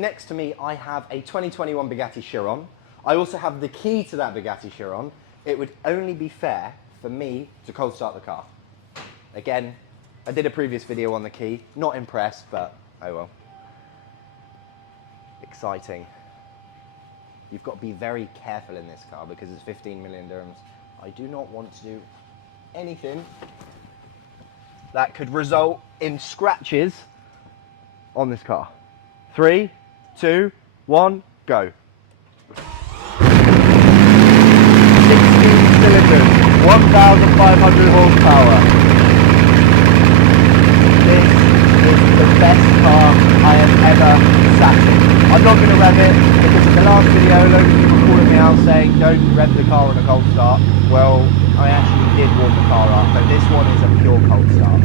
Next to me, I have a 2021 Bugatti Chiron. I also have the key to that Bugatti Chiron. It would only be fair for me to cold start the car. Again, I did a previous video on the key. Not impressed, but oh well. Exciting. You've got to be very careful in this car because it's 15 million dirhams. I do not want to do anything that could result in scratches on this car. 3, 2, 1, go. 16 cylinders, 1,500 horsepower. This is the best car I have ever sat in. I'm not going to rev it because in the last video, loads of people calling me out saying don't rev the car on a cold start. Well, I actually did warm the car up, but this one is a pure cold start.